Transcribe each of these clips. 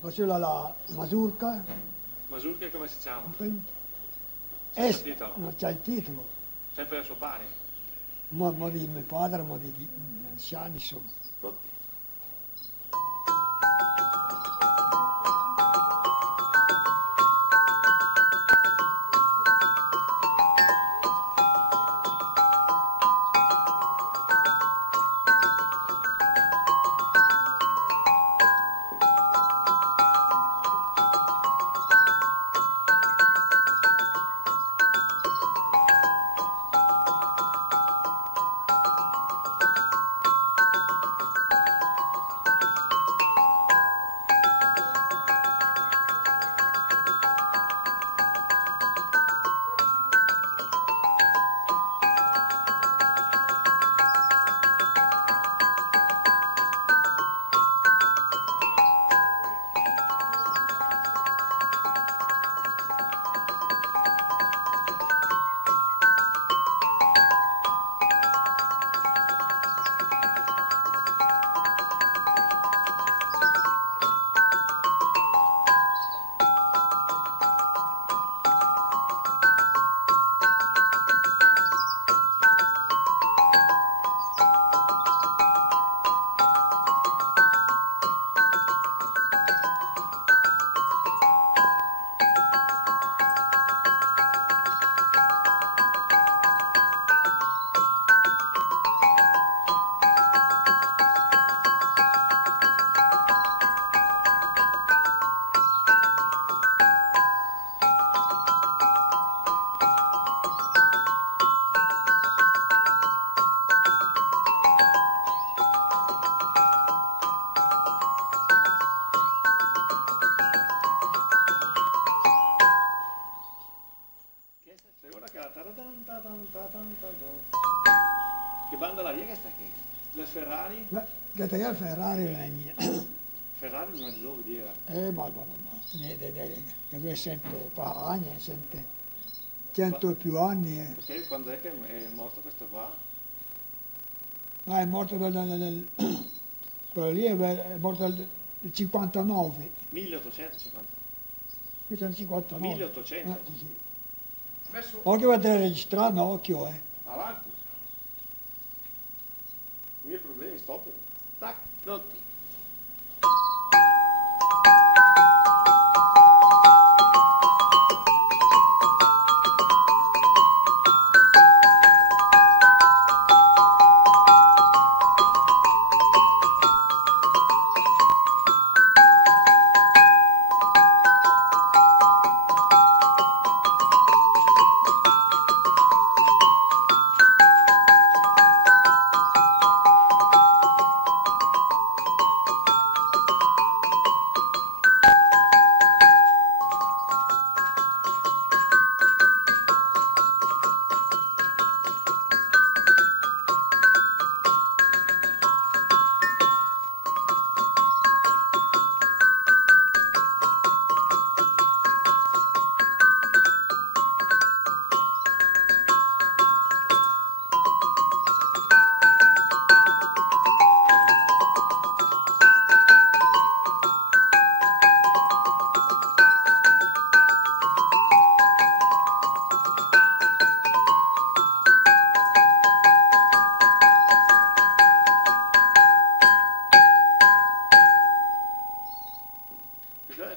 faceva la mazurka. Mazurka come si chiama? Non titolo. c'è il titolo. Sempre a suo pare. Ma di mio padre, ma di anziani insomma. Tutti. Che banda la riega sta qui? Le Ferrari? Che te il Ferrari la mia. Ferrari non è di dove dire. Io sento anni, sento 100 più anni. Perché quando è che è morto questo qua? Ma è morto quello lì è morto nel 59. 1850. 1959. 1800. Sì. Occhio per registrare, ma occhio Avanti. I miei problemi, stop. Tac, pronti.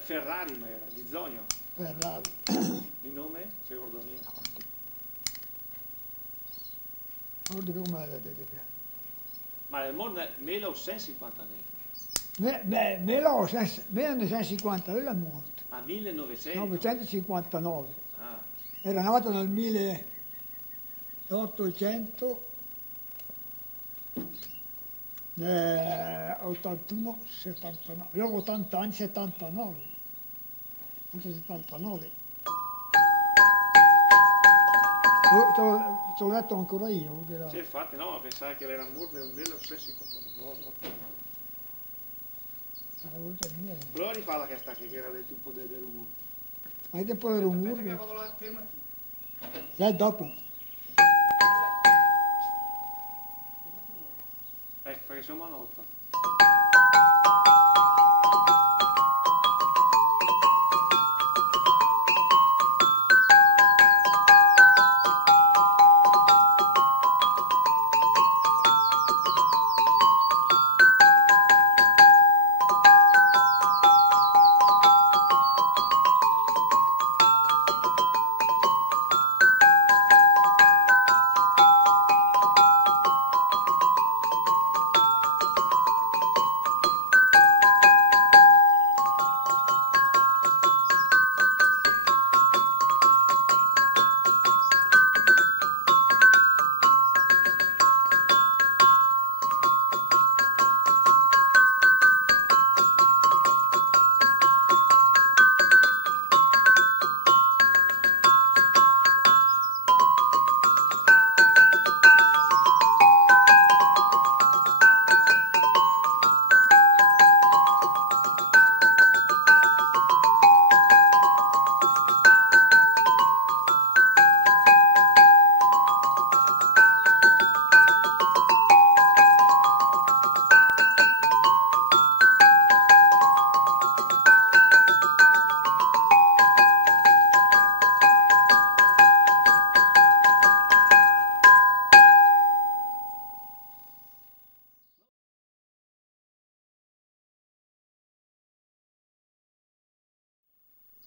Ferrari ma era, di Zogno. Ferrari. Il nome? Se ricordo mio. Non ricordo come l'ha detto. Ma nel mondo è 1950 1950, lui è morto. a 1900? 959. Ah, Era nato nel 1800. 81, 79, io ho 80 anni, 79, 79. Ci ho letto ancora io. sì, infatti no, pensavo che era morto nel 1959. Però rifarla che sta che era detto un po' del rumore. Hai un po' di rumore? Dopo. Ecco, perché siamo a nota.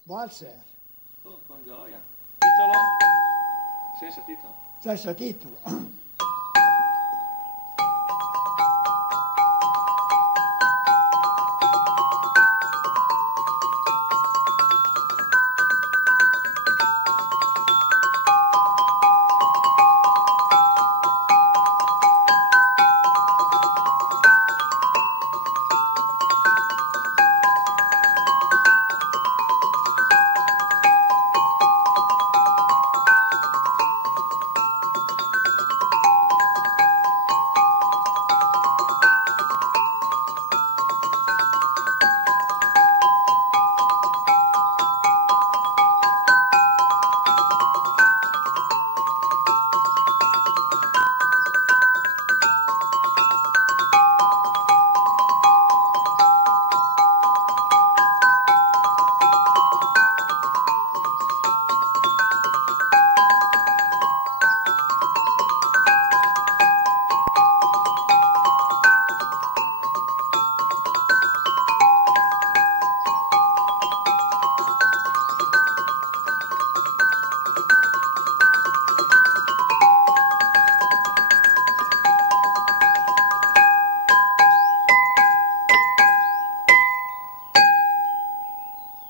valzer, Oh, con gioia. Titolo? Senza titolo. senza titolo.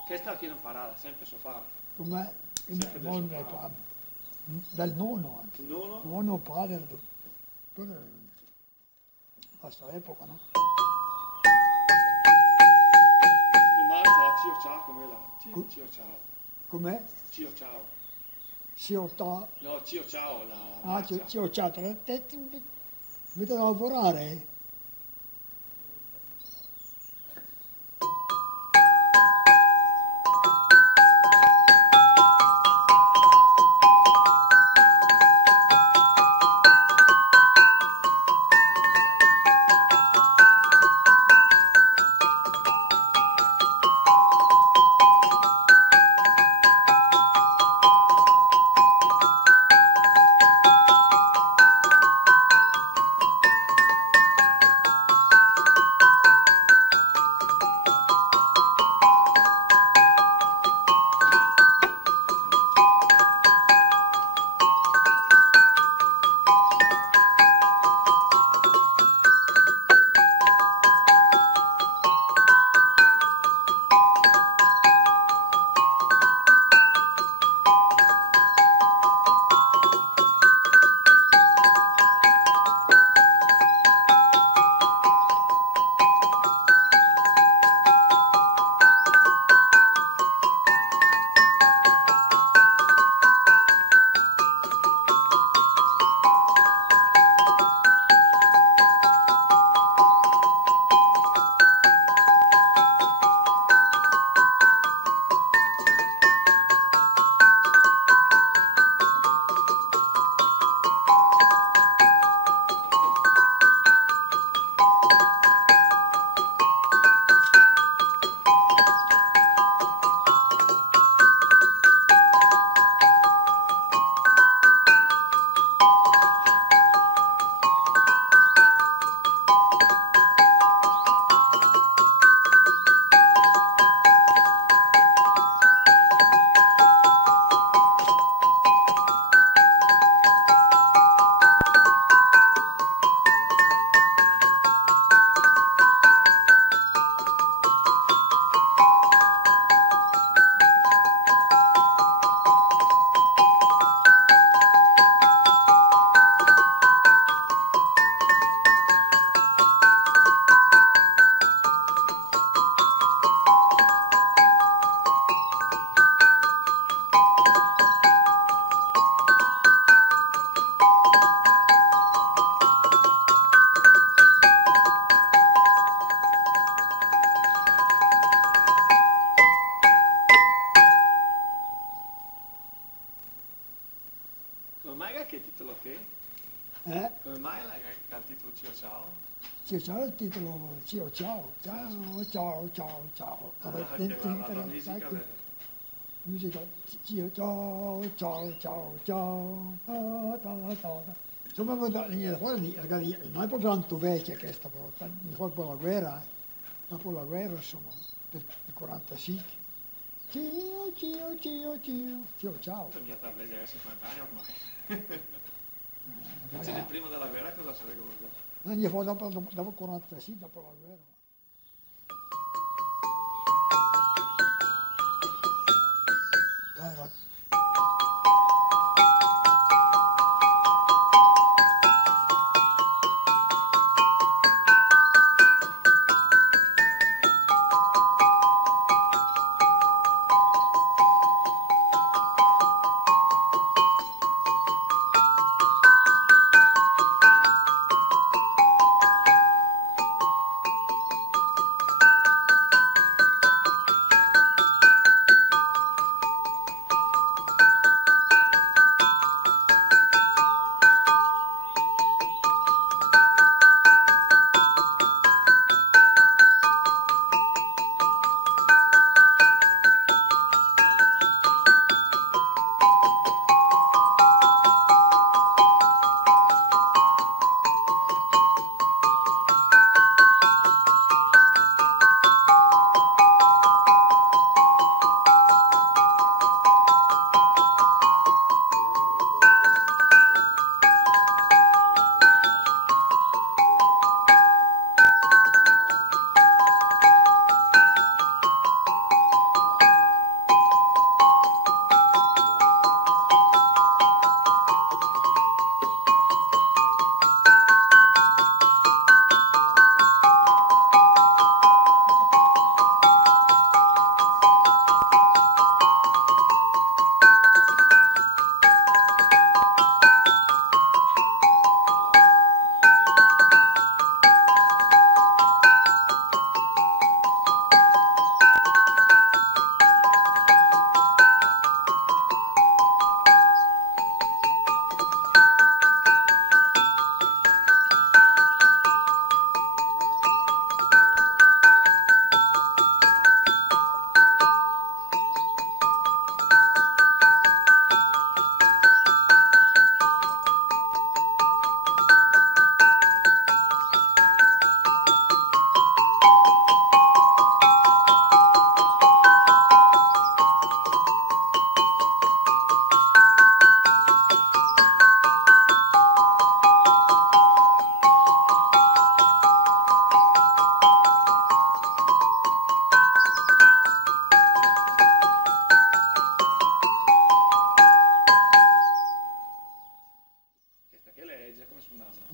Questa chi non parava, sempre so fare. Come Sempre del non sopra. del nonno anche. Il nono? Nonno, padre, a questa epoca, no? Domani sarà Cio Ciao come là. Cio Ciao. Com'è? Cio Ciao. Ciotà. No, Cio Ciao la Ah, marcia. ciotà. Mi devo lavorare. Che titolo che? Come mai il titolo Cio Ciao? Ciao, il titolo, ciao, ciao, ciao, ciao, ciao, ciao. Musica, ciao, ciao, ciao, ciao, ciao, insomma, non è proprio tanto vecchia questa, però, dopo la guerra, insomma, del 45. Cio, cio, cio, cio. Cio, ciao. Tu mi ha tablet già 50 anni ormai. Invece del primo della guerra cosa si ricorda? Anni fa dopo 46, dopo la guerra. Guarda.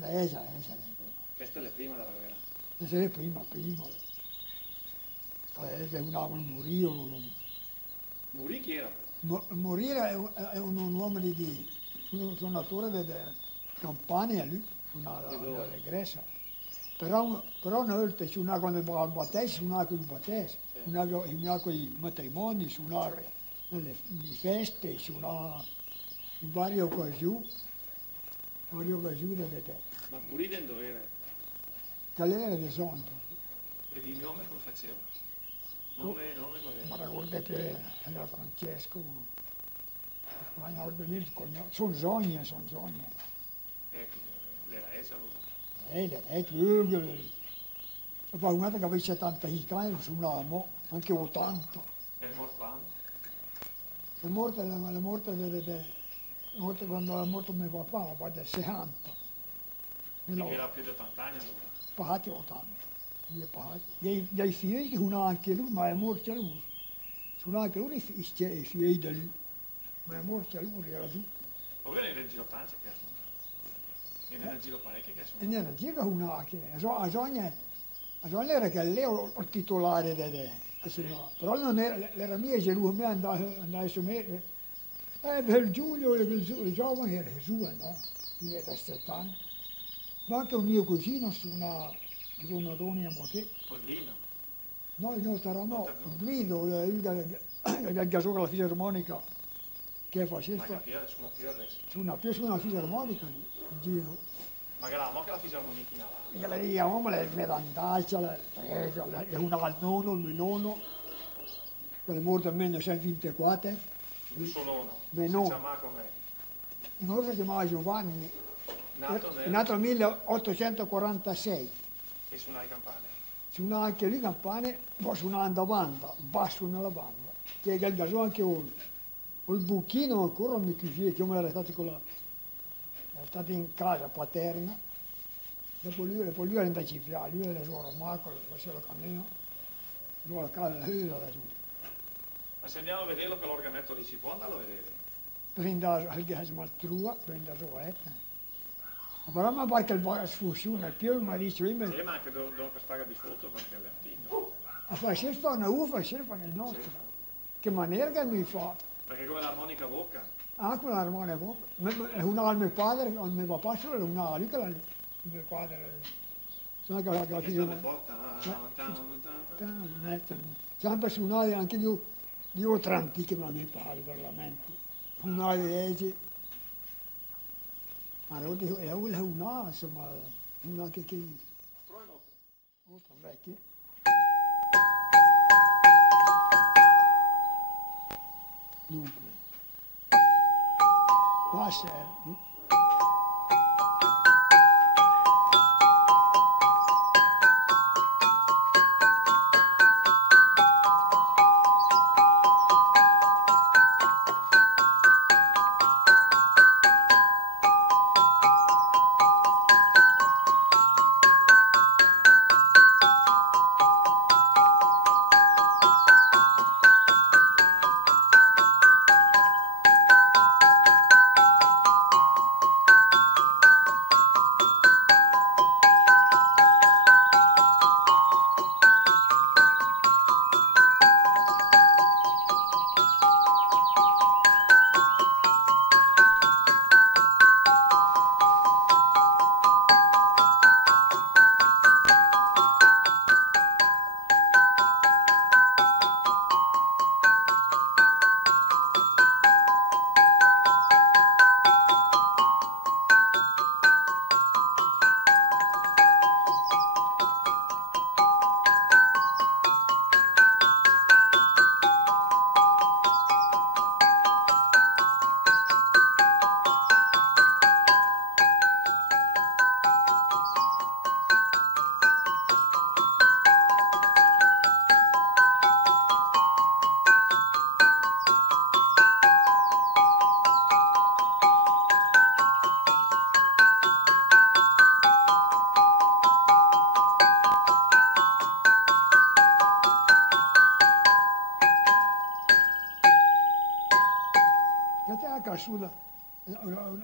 Esa. Questa è la prima della guerra. Esa è prima. Esa è un uomo morire. Morì chi era? Morire è un uomo un suonatore di Campania, lui suonava l'Egresia. Però una volta suonava quando va al battesimo, suonava con il battesimo, suonava con i matrimoni, suonava nelle feste, suonava in varie occasioni. Ma Puri dove era? Dall'era di Sonto. E di nome come faceva? Ma Nome ricordo più era Francesco. Sono sogni. Ecco, l'era essa allora. Lei più. Poi una volta che aveva 70 anni suonavamo, anche 80. È morto quando? È morta quando è morto mio papà, poi del 60. Era più di 80 anni allora. Pagati 80. Dei figli che suonava anche lui, ma è morto lui. Suonava anche lui i figli di lui. Ma è morto lui, era tu. Ma voi era in giro tanti che suonava? E nel giro parecchi che E suonava? nella giro suonava anche. A Sogna era che lei era il titolare di suonava. Però non era mia, se lui mi andava su me. Per Giulio, il giovane era Gesù, no? Io era 7 anni. Ma anche un mio cugino suonava una donna a Moté. Collino? No, eravamo Guido, che giocava alla fisarmonica, che faceva, Ma capire, suona più adesso. suona una fisarmonica in giro. Ma che la fisarmonica là? E le chiamavamo le medandacce, le suonava il nonno, che è morto nel 1924. Il suo nonno? Mio Si nonno. chiamava com'è? Il nostro si chiamava Giovanni, Nato è nato nel 1846. E suonava in campagna. Suonava anche lui campane, poi suonava in banda, basso nella banda. che è il gaso anche il buchino ancora mi chiude, che io me l'ero stato con la, ero stato in casa paterna, dopo lui è andato a cifrare, lui era su Romaco, faceva il cammino, lui alla casa, lui era su. Ma se andiamo a vederlo quell'organetto lì, si può andarlo a vedere? Prende al gas matrua, prende su però ma perché il funziona più, ma dice, io Sì, ma anche dopo stare di foto perché è antico. a fare sempre una uva, sempre nel nostro. Che maniera che mi fa? Perché come l'armonica a bocca. Anche una armonia bocca. Una al mio padre, al mio papà, solo una a lui che il mio padre. Sono che la Che figlia. sta forte. Sempre suonare anche di oltre antiche, ma mi pare veramente. Suonare leggi. Ma è una, insomma, una che molto vecchia. Dunque, Passer.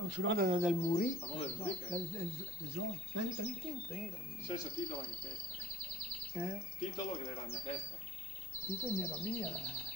Sull'onda del Muri, Stesso titolo anche questa. eh? Titolo che era la mia festa. Tito era mia.